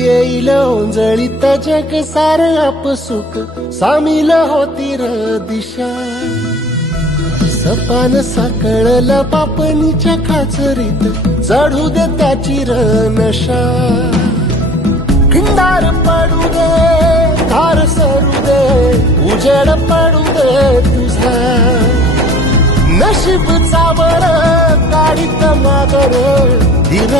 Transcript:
येईल ओंजळीत जग सार आपसुक सामील होती र दिशा सपान साकळला पापणीच्या खाचरीत चढू दे त्याची र नशा खिंडार पडू दे धार सरू दे उजेड पडू दे तुझा नशीब चावर काढीत मागर धीर